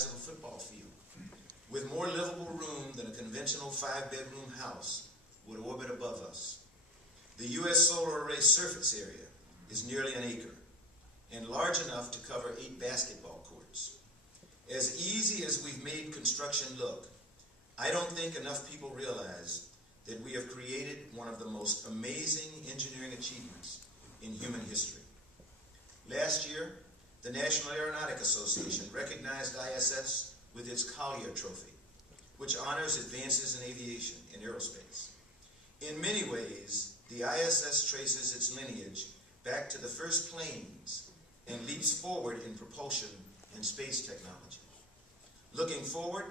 size of a football field, with more livable room than a conventional 5-bedroom house would orbit above us. The U.S. solar array surface area is nearly an acre and large enough to cover 8 basketball courts. As easy as we've made construction look, I don't think enough people realize that we have created one of the most amazing engineering achievements in human history. Last year, the National Aeronautic Association recognized ISS with its Collier Trophy, which honors advances in aviation and aerospace. In many ways, the ISS traces its lineage back to the first planes and leaps forward in propulsion and space technology. Looking forward,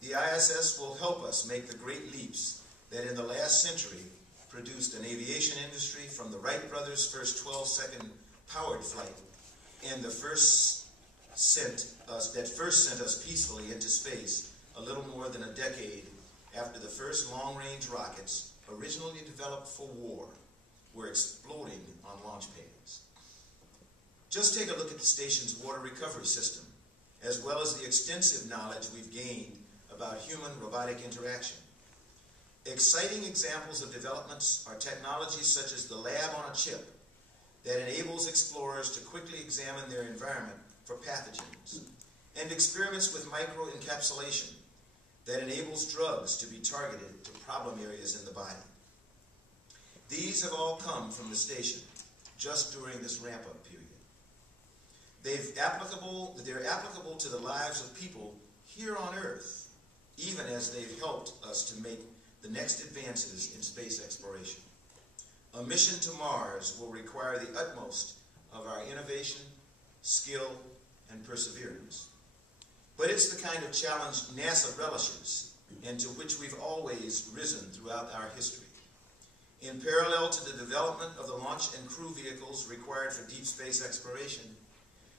the ISS will help us make the great leaps that in the last century produced an aviation industry from the Wright brothers' first 12-second powered flight and that first sent us peacefully into space a little more than a decade after the first long-range rockets, originally developed for war, were exploding on launch pads. Just take a look at the station's water recovery system, as well as the extensive knowledge we've gained about human-robotic interaction. Exciting examples of developments are technologies such as the lab on a chip that enables explorers to quickly examine their environment for pathogens, and experiments with microencapsulation that enables drugs to be targeted to problem areas in the body. These have all come from the station just during this ramp-up period. They're applicable to the lives of people here on Earth, even as they've helped us to make the next advances in space exploration. A mission to Mars will require the utmost of our innovation, skill, and perseverance. But it's the kind of challenge NASA relishes and to which we've always risen throughout our history. In parallel to the development of the launch and crew vehicles required for deep space exploration,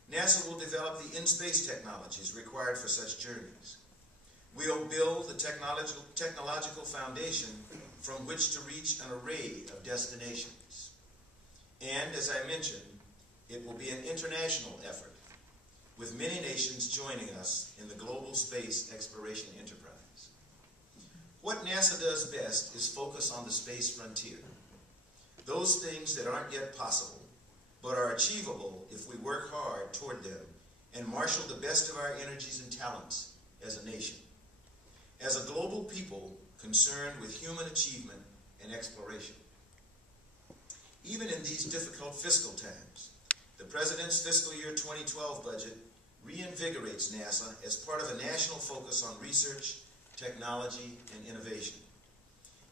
NASA will develop the in-space technologies required for such journeys. We'll build the technological foundation from which to reach an array of destinations. And, as I mentioned, it will be an international effort, with many nations joining us in the global space exploration enterprise. What NASA does best is focus on the space frontier, those things that aren't yet possible, but are achievable if we work hard toward them and marshal the best of our energies and talents as a nation. As a global people concerned with human achievement and exploration. Even in these difficult fiscal times, the President's fiscal year 2012 budget reinvigorates NASA as part of a national focus on research, technology, and innovation.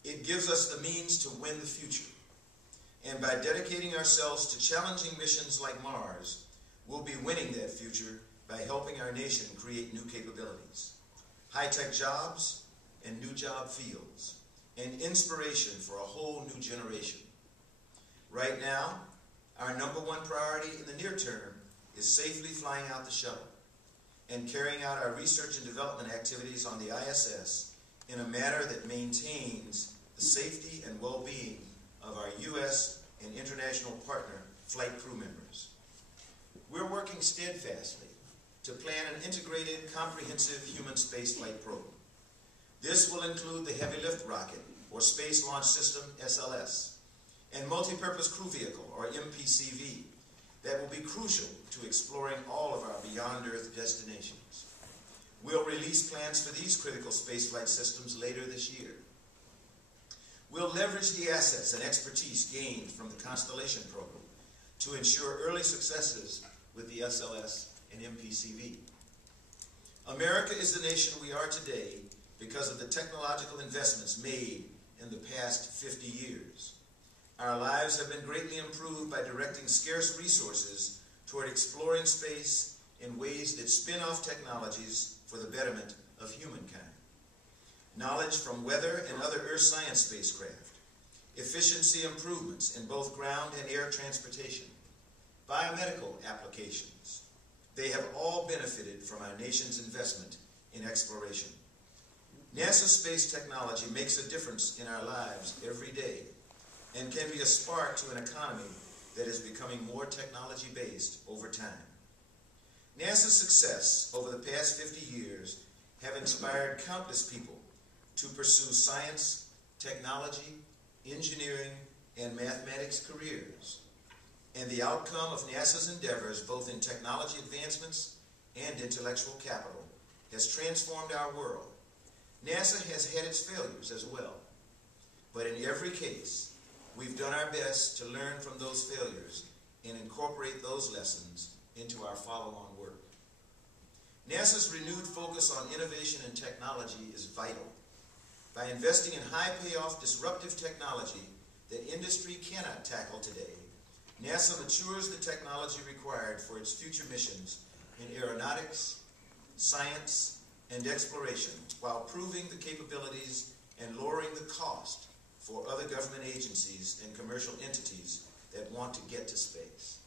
It gives us the means to win the future. And by dedicating ourselves to challenging missions like Mars, we'll be winning that future by helping our nation create new capabilities, high-tech jobs, and new job fields, and inspiration for a whole new generation. Right now, our #1 priority in the near term is safely flying out the shuttle and carrying out our research and development activities on the ISS in a manner that maintains the safety and well-being of our U.S. and international partner flight crew members. We're working steadfastly to plan an integrated, comprehensive human spaceflight program. This will include the Heavy Lift Rocket, or Space Launch System, SLS, and Multi-Purpose Crew Vehicle, or MPCV, that will be crucial to exploring all of our beyond Earth destinations. We'll release plans for these critical spaceflight systems later this year. We'll leverage the assets and expertise gained from the Constellation program to ensure early successes with the SLS and MPCV. America is the nation we are today because of the technological investments made in the past 50 years. Our lives have been greatly improved by directing scarce resources toward exploring space in ways that spin off technologies for the betterment of humankind. Knowledge from weather and other Earth science spacecraft, efficiency improvements in both ground and air transportation, biomedical applications. They have all benefited from our nation's investment in exploration. NASA space technology makes a difference in our lives every day and can be a spark to an economy that is becoming more technology-based over time. NASA's success over the past 50 years have inspired countless people to pursue science, technology, engineering, and mathematics careers. And the outcome of NASA's endeavors, both in technology advancements and intellectual capital, has transformed our world. NASA has had its failures as well, but in every case, we've done our best to learn from those failures and incorporate those lessons into our follow-on work. NASA's renewed focus on innovation and technology is vital. By investing in high-payoff disruptive technology that industry cannot tackle today, NASA matures the technology required for its future missions in aeronautics, science, and exploration, while proving the capabilities and lowering the cost for other government agencies and commercial entities that want to get to space.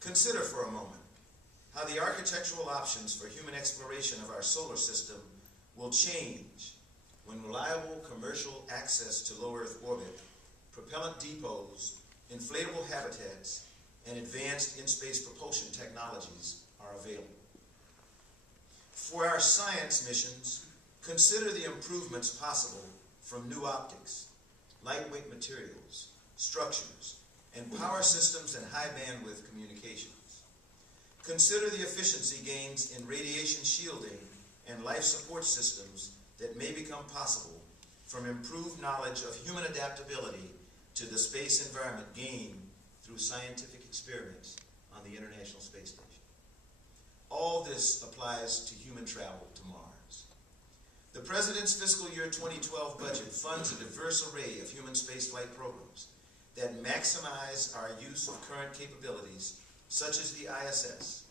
Consider for a moment how the architectural options for human exploration of our solar system will change when reliable commercial access to low Earth orbit, propellant depots, inflatable habitats, and advanced in-space propulsion technologies are available. For our science missions, consider the improvements possible from new optics, lightweight materials, structures, and power systems and high bandwidth communications. Consider the efficiency gains in radiation shielding and life support systems that may become possible from improved knowledge of human adaptability to the space environment gained through scientific experiments on the International Space Station. All this applies to human travel to Mars. The President's fiscal year 2012 budget funds a diverse array of human spaceflight programs that maximize our use of current capabilities, such as the ISS,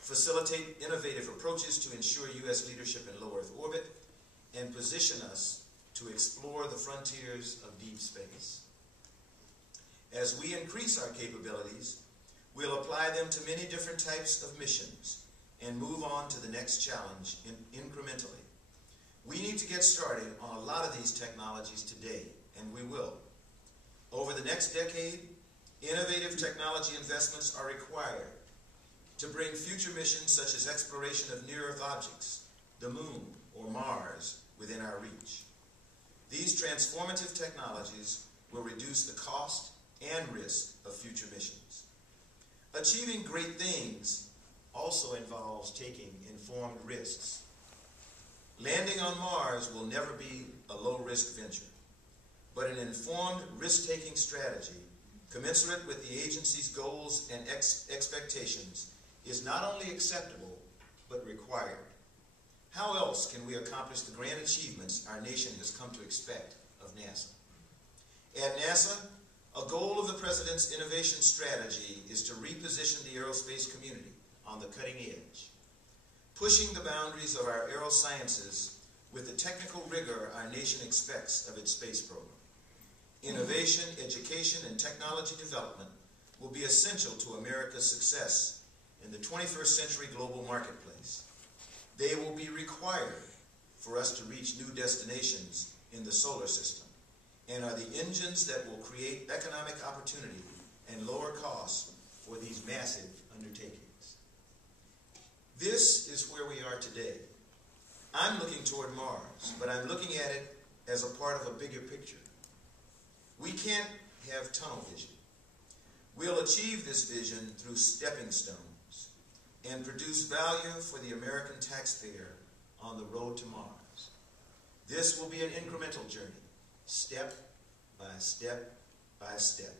facilitate innovative approaches to ensure U.S. leadership in low Earth orbit, and position us to explore the frontiers of deep space. As we increase our capabilities, we'll apply them to many different types of missions and move on to the next challenge incrementally. We need to get started on a lot of these technologies today, and we will. Over the next decade, innovative technology investments are required to bring future missions such as exploration of near-Earth objects, the Moon, or Mars within our reach. These transformative technologies will reduce the cost and risk of future missions. Achieving great things also involves taking informed risks. Landing on Mars will never be a low-risk venture, but an informed risk-taking strategy commensurate with the agency's goals and expectations is not only acceptable, but required. How else can we accomplish the grand achievements our nation has come to expect of NASA? At NASA, a goal of the President's innovation strategy is to reposition the aerospace community on the cutting edge, pushing the boundaries of our aerosciences with the technical rigor our nation expects of its space program. Innovation, education, and technology development will be essential to America's success in the 21st century global marketplace. They will be required for us to reach new destinations in the solar system and are the engines that will create economic opportunity and lower costs for these massive undertakings. This is where we are today. I'm looking toward Mars, but I'm looking at it as a part of a bigger picture. We can't have tunnel vision. We'll achieve this vision through stepping stones and produce value for the American taxpayer on the road to Mars. This will be an incremental journey, step by step by step.